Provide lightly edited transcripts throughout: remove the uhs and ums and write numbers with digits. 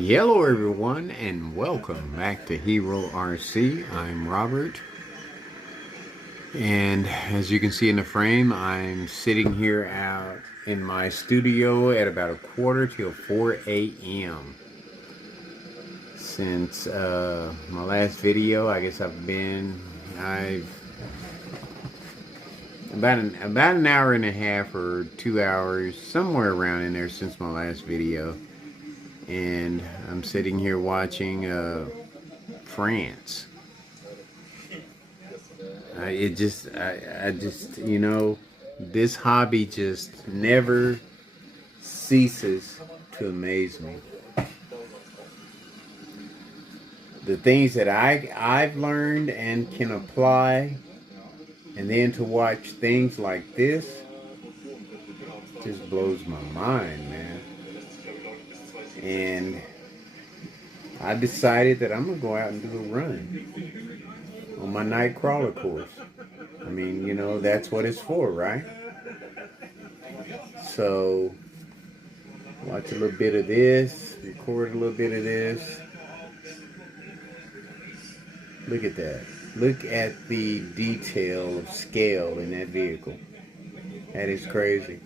Hello everyone and welcome back to HERORC. I'm Robert, and as you can see in the frame, I'm sitting here out in my studio at about a quarter till 4 a.m. Since my last video, I guess I've about an hour and a half or 2 hours, somewhere around in there since my last video. And I'm sitting here watching France. I just, this hobby just never ceases to amaze me. The things that I've learned and can apply, and then to watch things like this just blows my mind, man. And I decided that I'm going to go out and do a run on my night crawler course. I mean, that's what it's for, right? So, watch a little bit of this, record a little bit of this. Look at that. Look at the detail of scale in that vehicle. That is crazy.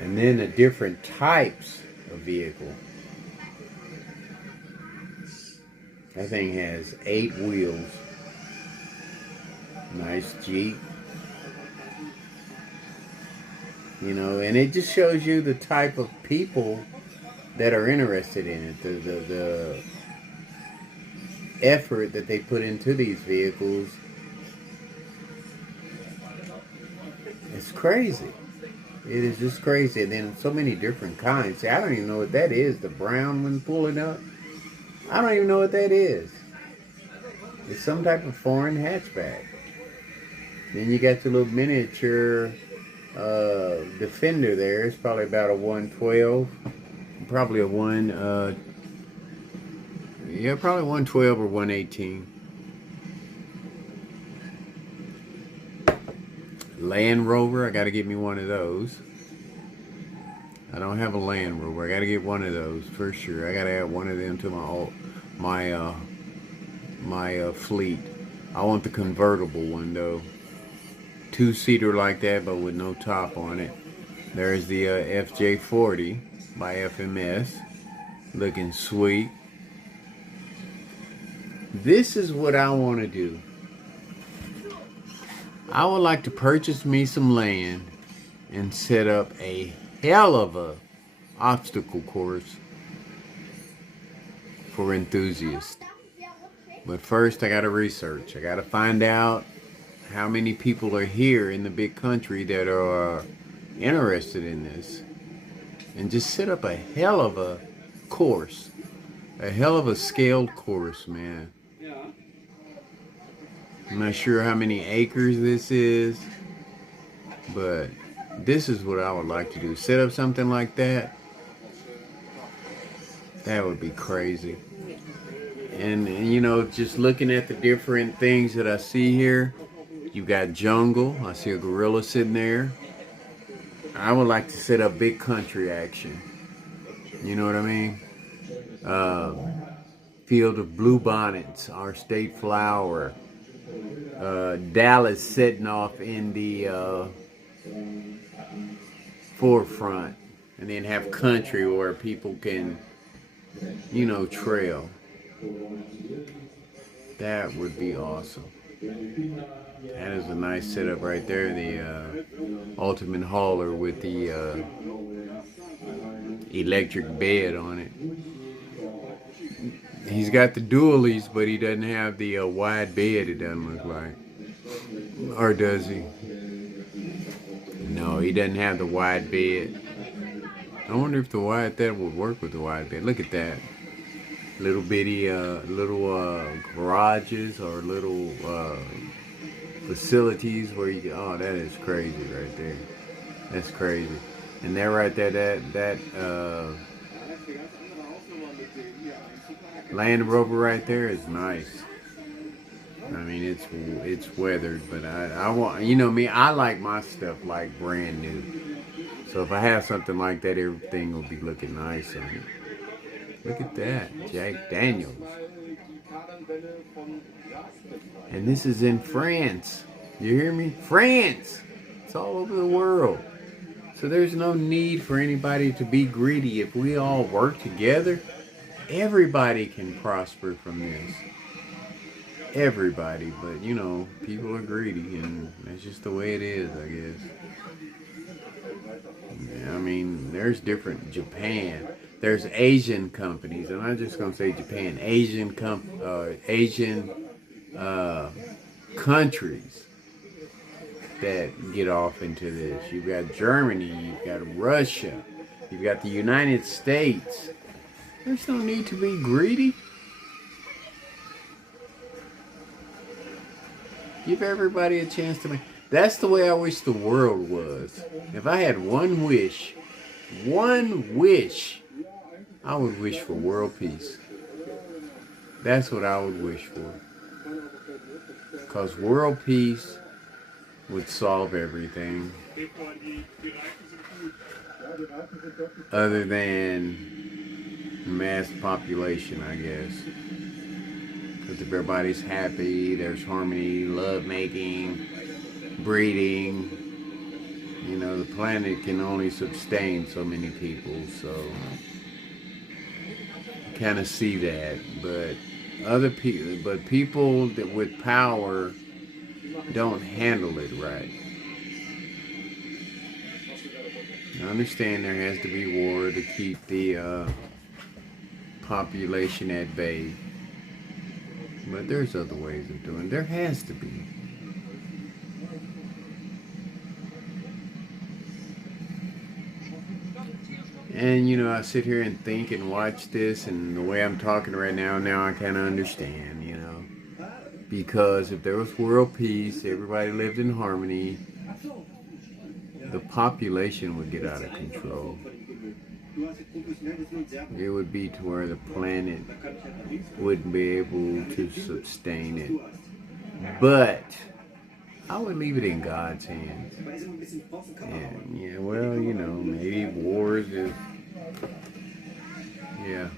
And then the different types of vehicle. That thing has 8 wheels. Nice Jeep. And it just shows you the type of people that are interested in it. The effort that they put into these vehicles. It's crazy. It is just crazy. And then so many different kinds. See, I don't even know what that is. The brown one pulling up. I don't even know what that is. It's some type of foreign hatchback. Then you got the little miniature Defender there. It's probably about a 112. Probably a probably 112 or 118. Land Rover, I gotta get me one of those. I don't have a Land Rover. I gotta get one of those for sure. I gotta add one of them to my fleet. I want the convertible one though. 2-seater like that, but with no top on it. There's the FJ40 by FMS, looking sweet. This is what I want to do. I would like to purchase me some land and set up a hell of a obstacle course for enthusiasts. But first I gotta research. I gotta find out how many people are here in the big country that are interested in this. And just set up a hell of a course. A hell of a scaled course, man. I'm not sure how many acres this is, but this is what I would like to do. Set up something like that. That would be crazy. And just looking at the different things that I see here, you got jungle. I see a gorilla sitting there. I would like to set up big country action. You know what I mean? Field of Bluebonnets, our state flower. Dallas setting off in the forefront, and then have country where people can, trail. That would be awesome. That is a nice setup right there. The ultimate hauler with the electric bed on it. He's got the dualies, but he doesn't have the wide bed, it doesn't look like. Or does he? No, he doesn't have the wide bed. I wonder if that would work with the wide bed. Look at that. Little bitty, garages or little facilities where you can, oh, that is crazy right there. That's crazy. And that right there, that Land Rover right there is nice. I mean, it's weathered, but I want, me, I like my stuff like brand new. So if I have something like that, everything will be looking nice on it. Look at that, Jack Daniels. And this is in France. You hear me? France! It's all over the world. So there's no need for anybody to be greedy. If we all work together, everybody can prosper from this. Everybody, but you know, people are greedy, and that's just the way it is, I guess. I mean, there's different Japan. There's Asian companies, and I'm just gonna say Japan. Asian countries that get off into this. You've got Germany, you've got Russia, you've got the United States. There's no need to be greedy. Give everybody a chance to make. That's the way I wish the world was. If I had one wish, I would wish for world peace. That's what I would wish for. Because world peace would solve everything. Other than mass population, I guess. Because if everybody's happy, there's harmony, love making, breeding. You know, the planet can only sustain so many people, so you kind of see that. But people that with power don't handle it right. I understand there has to be war to keep the population at bay. But there's other ways of doing it. There has to be. And you know, I sit here and think and watch this, and the way I'm talking right now I kind of understand, you know. Because if there was world peace, everybody lived in harmony, the population would get out of control. It would be to where the planet wouldn't be able to sustain it. But I would leave it in God's hands. And yeah, well, you know, maybe wars is, yeah.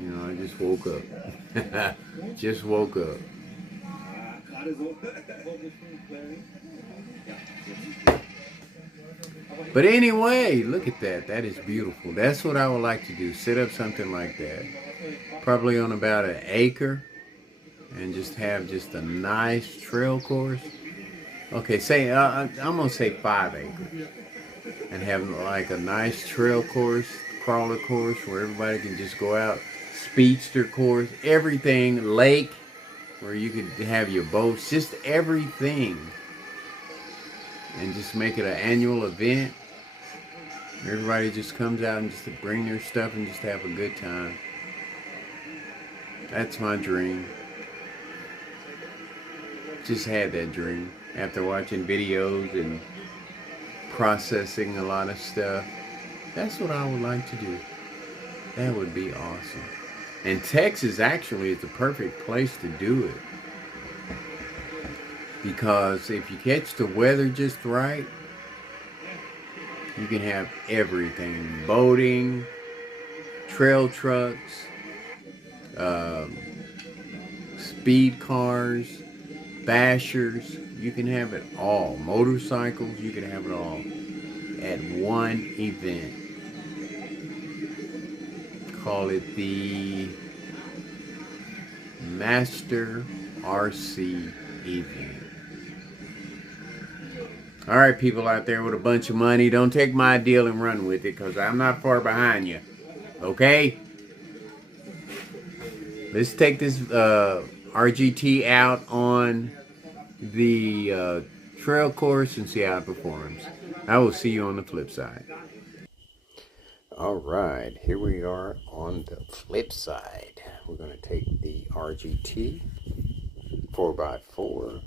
You know, I just woke up. Just woke up. But anyway, look at that. That is beautiful. That's what I would like to do. Set up something like that. Probably on about an acre. And just have just a nice trail course. Okay, say I'm gonna say 5 acres, and have like a nice trail course, crawler course where everybody can just go out, speedster course, everything, lake where you could have your boats, just everything, and just make it an annual event. Everybody just comes out and just to bring their stuff and just have a good time. That's my dream. Just had that dream after watching videos and processing a lot of stuff. That's what I would like to do. That would be awesome. And Texas actually is the perfect place to do it. Because if you catch the weather just right, you can have everything. Boating, trail trucks, speed cars, bashers, you can have it all. Motorcycles, you can have it all at one event. Call it the Master RC event. Alright, people out there with a bunch of money, don't take my deal and run with it, because I'm not far behind you. Okay? Let's take this RGT out on the trail course and see how it performs. I will see you on the flip side. Alright, here we are on the flip side. We're going to take the RGT 4x4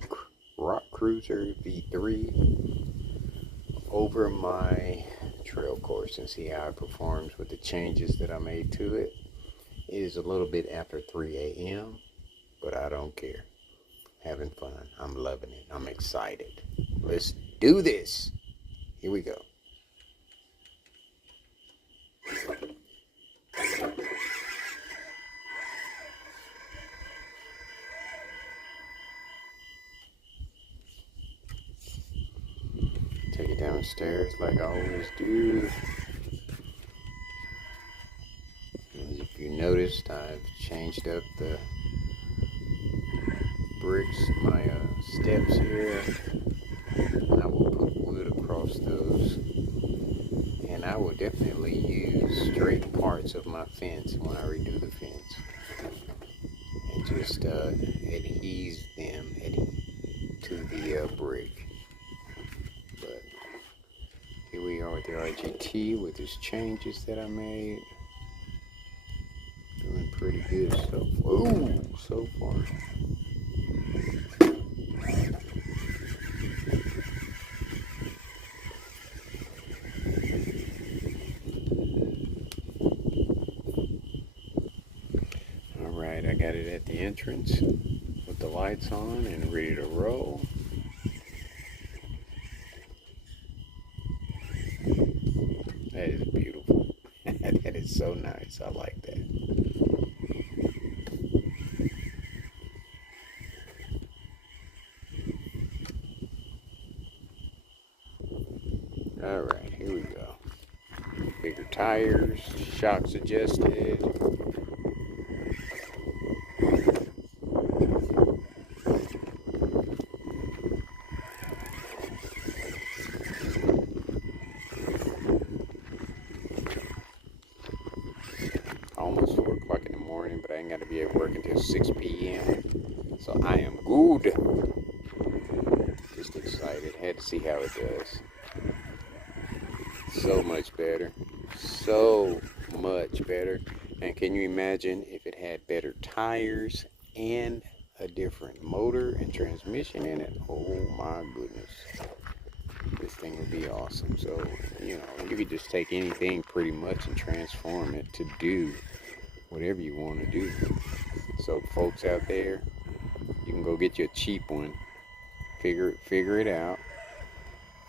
Rock Cruiser V3 over my trail course and see how it performs with the changes that I made to it. It is a little bit after 3 a.m., but I don't care. Having fun. I'm loving it. I'm excited. Let's do this. here we go. Take it downstairs like I always do. And if you noticed, I've changed up the bricks, my steps here. I will put wood across those. And I will definitely use straight parts of my fence when I redo the fence. And just adhese them to the brick. But here we are with the RGT with these changes that I made. Doing pretty good so far. Alright, I got it at the entrance with the lights on and ready to roll. That is beautiful. That is so nice. I like that. Alright, here we go. Bigger tires, shocks adjusted. Almost 4 o'clock in the morning, but I ain't got to be at work until 6 p.m. So I am good. Just excited. Had to see how it does. So much better. So much better. And can you imagine if it had better tires and a different motor and transmission in it? Oh my goodness. This thing would be awesome. So, you know, you could just take anything pretty much and transform it to do whatever you want to do. So folks out there, you can go get you a cheap one, figure it out,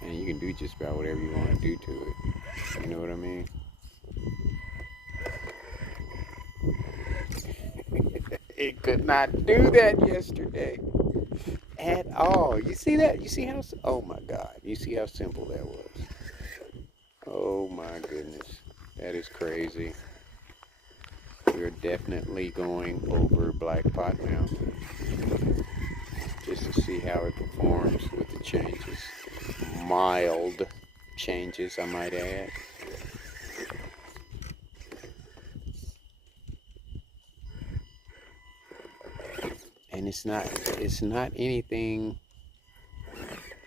and you can do just about whatever you want to do to it. You know what I mean? It could not do that yesterday at all. You see that? You see how, oh my God, you see how simple that was? Oh my goodness, that is crazy. We're definitely going over Black Pot now, just to see how it performs with the changes. Mild changes, I might add. And it's not anything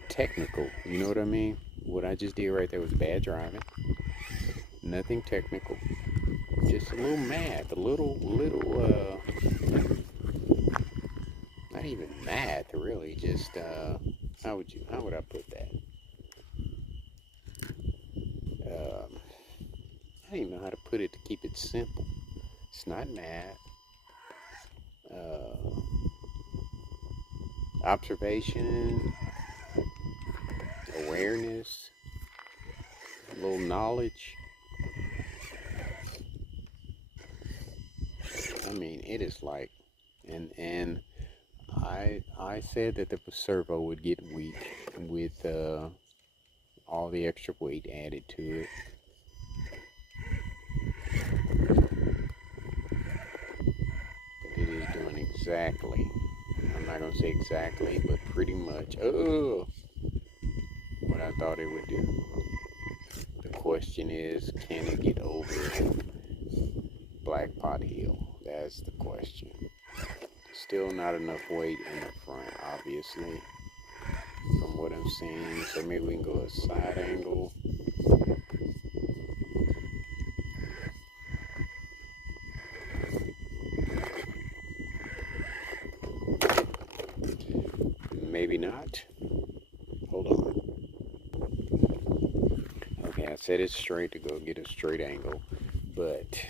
technical, you know what I mean? What I just did right there was bad driving. Nothing technical. Just a little math, a little not even math really, just how would I put that? I don't even know how to put it to keep it simple. It's not math. Observation, awareness, a little knowledge. I mean, it is like, and I said that the servo would get weak with all the extra weight added to it. But it is doing exactly, I'm not going to say exactly, but pretty much, what I thought it would do. The question is, can it get over Black Pot Hill? That's the question. Still not enough weight in the front, obviously, from what I'm seeing. So maybe we can go a side angle. Maybe not. Hold on. Okay, I set it straight to go get a straight angle, but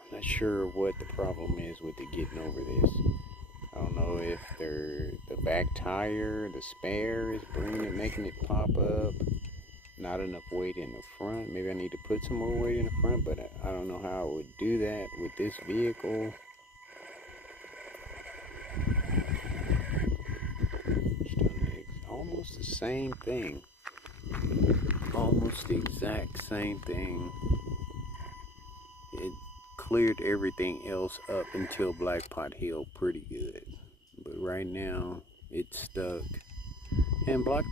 I'm not sure what the problem is with it getting over this. I don't know know if they're the back tire, the spare is making it pop up. Not enough weight in the front. Maybe I need to put some more weight in the front, but I don't know how I would do that with this vehicle. Almost the same thing. Almost the exact same thing. It cleared everything else up until Black Pot Hill pretty good. But right now, it's stuck. And Black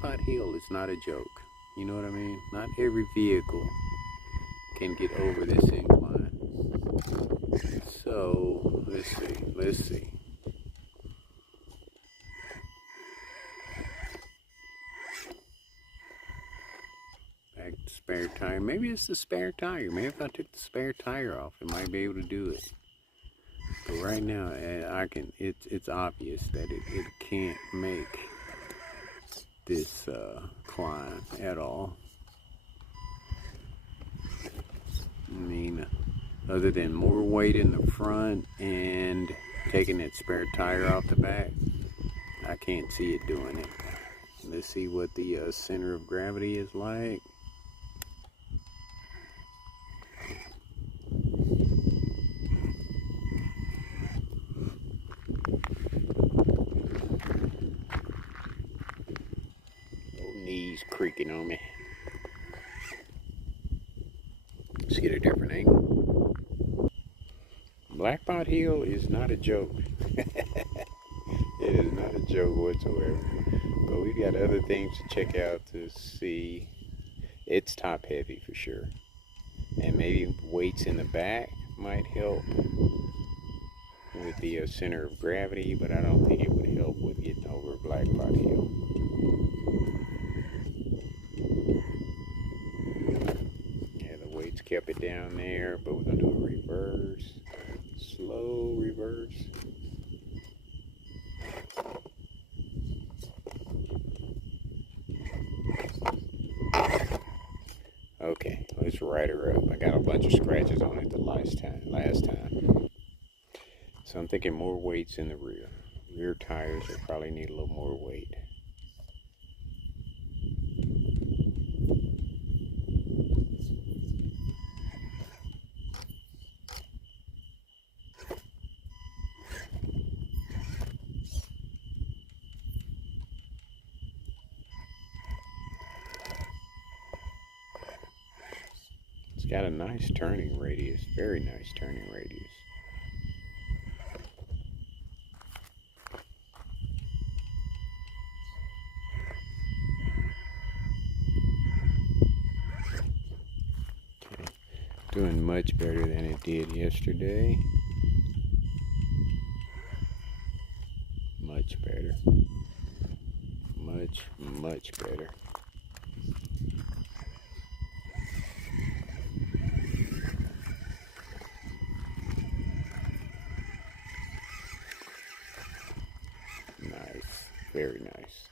Pot Hill is not a joke. You know what I mean? Not every vehicle can get over this incline. So, let's see. Back to spare tire. Maybe it's the spare tire. Maybe if I took the spare tire off, it might be able to do it. But right now, it's obvious that it can't make this climb at all. I mean, other than more weight in the front and taking that spare tire off the back, I can't see it doing it. Let's see what the center of gravity is like. Knees creaking on me. Let's get a different angle. Black Pot Hill is not a joke. It is not a joke whatsoever. But we've got other things to check out to see. It's top heavy for sure. And maybe weights in the back might help with the center of gravity, but I don't think it would help with getting over Black Pot Hill. Kept it down there, but we're gonna do a reverse, slow reverse. Okay, let's ride her up. I got a bunch of scratches on it the last time. So I'm thinking more weights in the rear. Rear tires will probably need a little more weight. It's got a nice turning radius, very nice turning radius. Okay, doing much better than it did yesterday. Much better. Much better. Nice, very nice.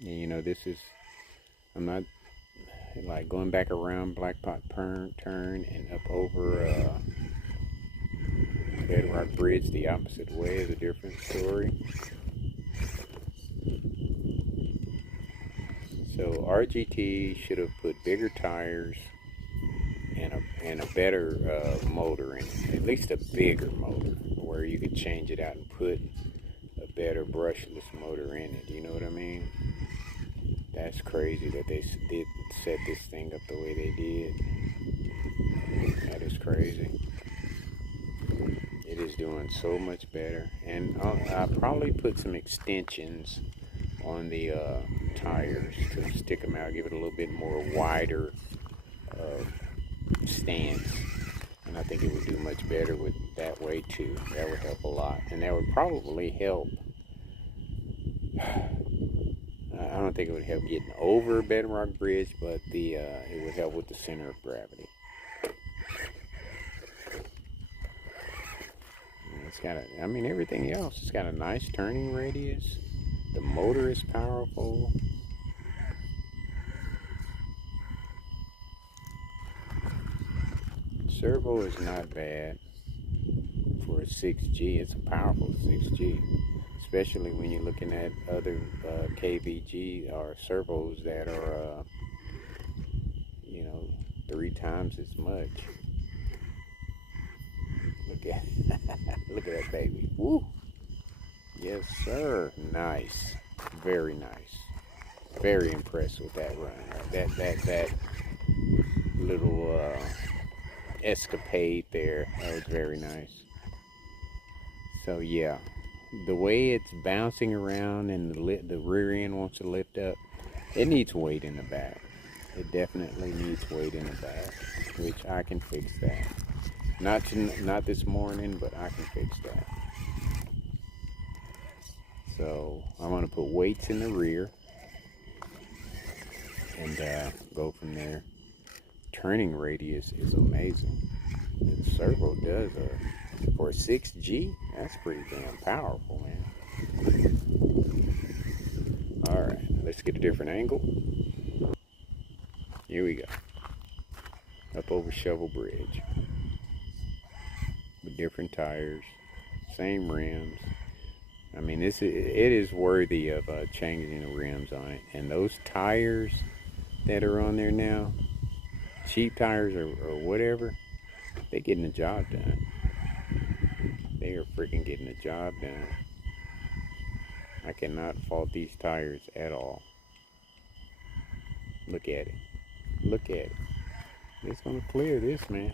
And you know, I'm not like going back around Black Pot turn and up over Bedrock Bridge the opposite way is a different story. So RGT should have put bigger tires and a better motor in it, at least a bigger motor, where you could change it out and put a better brushless motor in it. You know what I mean? That's crazy that they did set this thing up the way they did. That is crazy. It is doing so much better, and I'll probably put some extensions on the tires to stick them out, give it a little bit more wider stance, and I think it would do much better with that way too. That would help a lot, and that would probably help. I don't think it would help getting over Bedrock Bridge, but it would help with the center of gravity. It's got everything else. It's got a nice turning radius. The motor is powerful. Servo is not bad for for a 6G. It's a powerful 6G, especially when you're looking at other KVG or servos that are, you know, 3 times as much. Look at look at that baby. Woo! Yes, sir. Nice. Very nice. Very impressed with that run. That little escapade there. That was very nice. So yeah, the way it's bouncing around and the rear end wants to lift up, it needs weight in the back. It definitely needs weight in the back, which I can fix that. Not this morning, but I can fix that. So I'm going to put weights in the rear and go from there. Turning radius is amazing. The servo does for a 6G, that's pretty damn powerful, man. All right, let's get a different angle. Here we go. Up over Shovel Bridge. With different tires, same rims. I mean, it is worthy of changing the rims on it. And those tires that are on there now, cheap tires or whatever, they're getting the job done. They are freaking getting the job done. I cannot fault these tires at all. Look at it. Look at it. It's gonna clear this, man.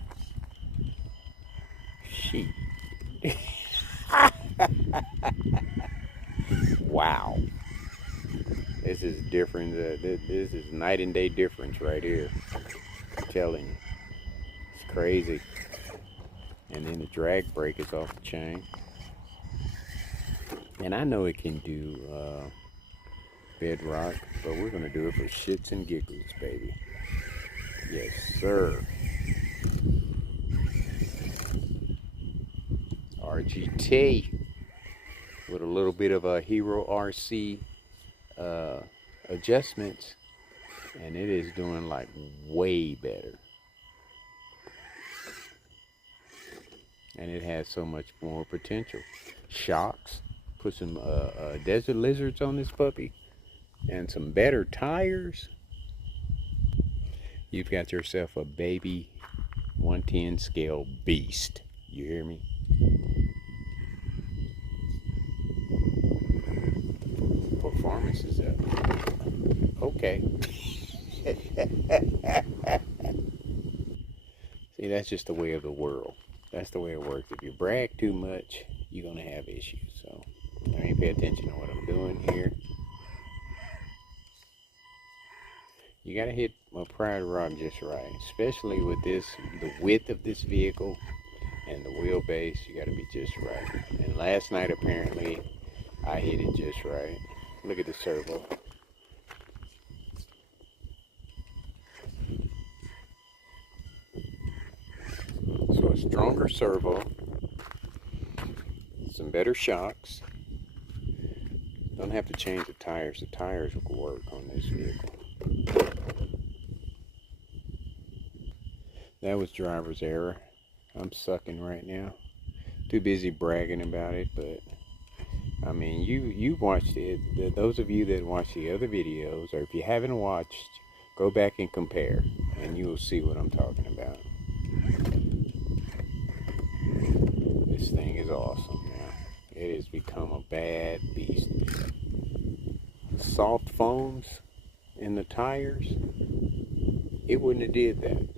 Shit. Wow. This is different. This is night and day difference right here. I'm telling you. It's crazy. And then the drag brake is off the chain. And I know it can do bedrock, but we're going to do it for shits and giggles, baby. Yes, sir. RGT with a little bit of a HERORC adjustments, and it is doing like way better. And it has so much more potential. Shocks, put some desert lizards on this puppy, and some better tires. You've got yourself a baby 110 scale beast. You hear me? Performance is up. Okay. See, that's just the way of the world. That's the way it works. If you brag too much, you're going to have issues. So I ain't pay attention to what I'm doing here. You got to hit a prior rod just right, especially with this, the width of this vehicle and the wheelbase. You got to be just right. And last night, apparently, I hit it just right. Look at the servo. So a stronger servo, some better shocks. Don't have to change the tires. The tires will work on this vehicle. That was driver's error. I'm sucking right now. Too busy bragging about it, but I mean, you watched it. Those of you that watch the other videos, or if you haven't watched, go back and compare, and you will see what I'm talking about. This thing is awesome now. It has become a bad beast. Soft foams in the tires, it wouldn't have did that.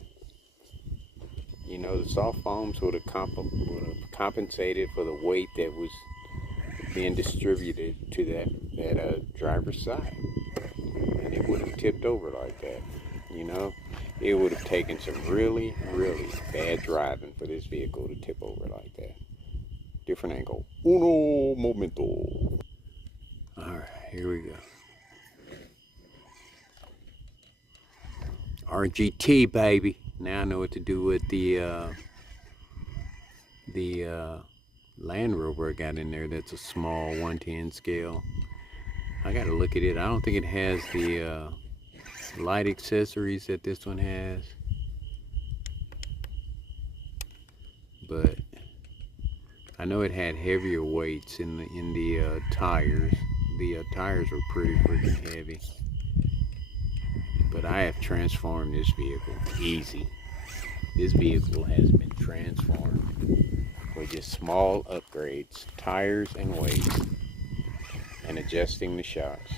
You know, the soft foams would have compensated for the weight that was being distributed to that driver's side, and it would have tipped over like that. You know, it would have taken some really, really bad driving for this vehicle to tip over like that. Different angle. Uno momento. All right, here we go. RGT, baby. Now I know what to do with the Land Rover I got in there. That's a small 110 scale. I gotta look at it. I don't think it has the light accessories that this one has, but I know it had heavier weights in the tires. The tires were pretty freaking heavy. But I have transformed this vehicle easy. This vehicle has been transformed with just small upgrades, tires and weights, and adjusting the shocks.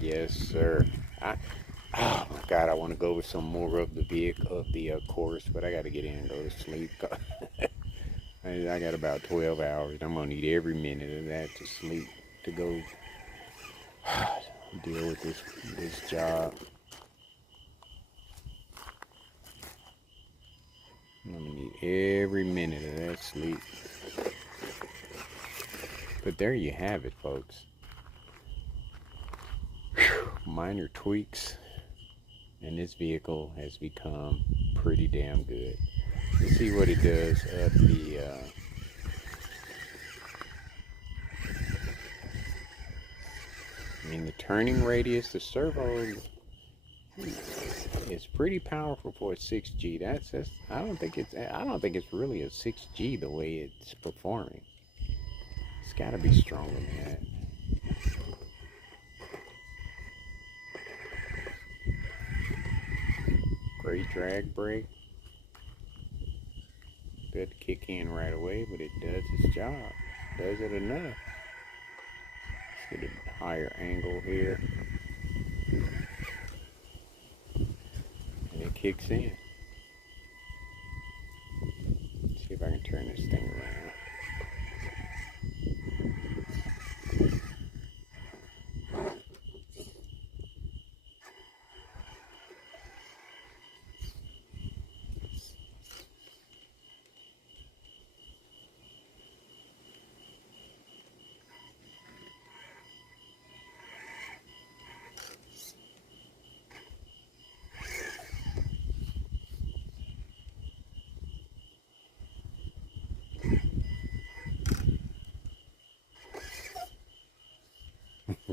Yes, sir. Oh my God, I want to go over some more of the vehicle, of the course, but I got to get in and go to sleep. I got about 12 hours. I'm gonna need every minute of that to sleep to go deal with this job. I'm gonna need every minute of that sleep. But there you have it, folks. Minor tweaks, and this vehicle has become pretty damn good. Let's see what it does at the I mean, the turning radius, the servo is pretty powerful for a 6G. That's I don't think it's really a 6G the way it's performing. It's got to be stronger than that. Great drag brake. Doesn't kick in right away, but it does its job. Does it enough? Let's get a higher angle here. And it kicks in. Let's see if I can turn this thing around.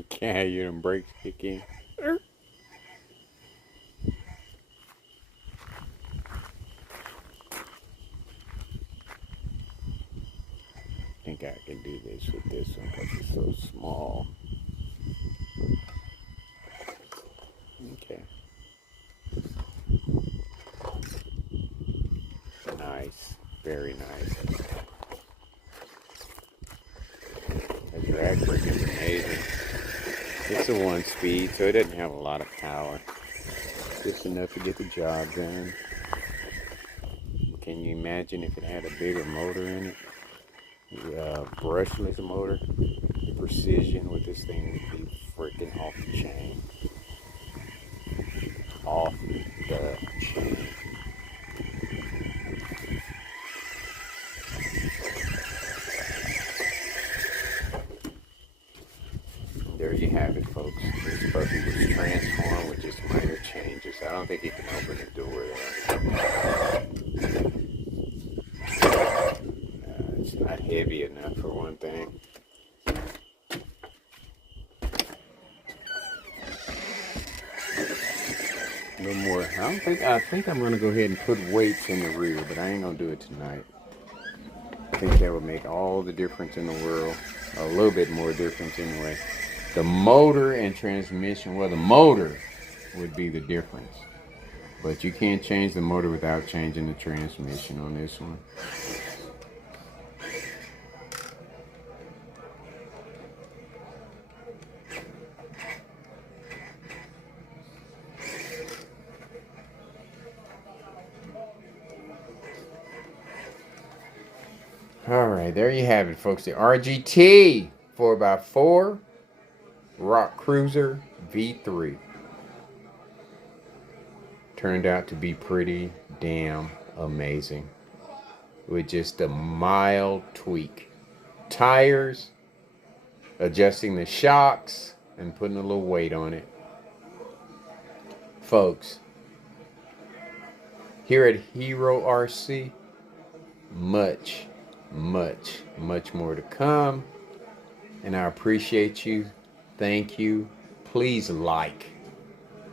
Can't hear them brakes kick in. I think I can do this with this one because it's so small. Okay. Nice. Very nice. The drag brake is amazing. It's a 1-speed, so it doesn't have a lot of power. Just enough to get the job done. Can you imagine if it had a bigger motor in it? The brushless motor. The precision with this thing would be freaking off the chain. Off the chain. There you have it, folks. This puppy was transformed with just minor changes. I don't think it can open the door there. It's not heavy enough for one thing. A little more. I think I'm gonna go ahead and put weights in the rear, but I ain't gonna do it tonight. I think that would make all the difference in the world. A little bit more difference anyway. The motor and transmission, well, the motor would be the difference. But you can't change the motor without changing the transmission on this one. All right, there you have it, folks. The RGT 4x4 Rock Cruiser V3 turned out to be pretty damn amazing with just a mild tweak. Tires, adjusting the shocks, and putting a little weight on it. Folks, here at HERORC, much more to come, and I appreciate you. Thank you. Please like.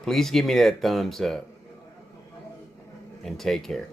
Please give me that thumbs up, and take care.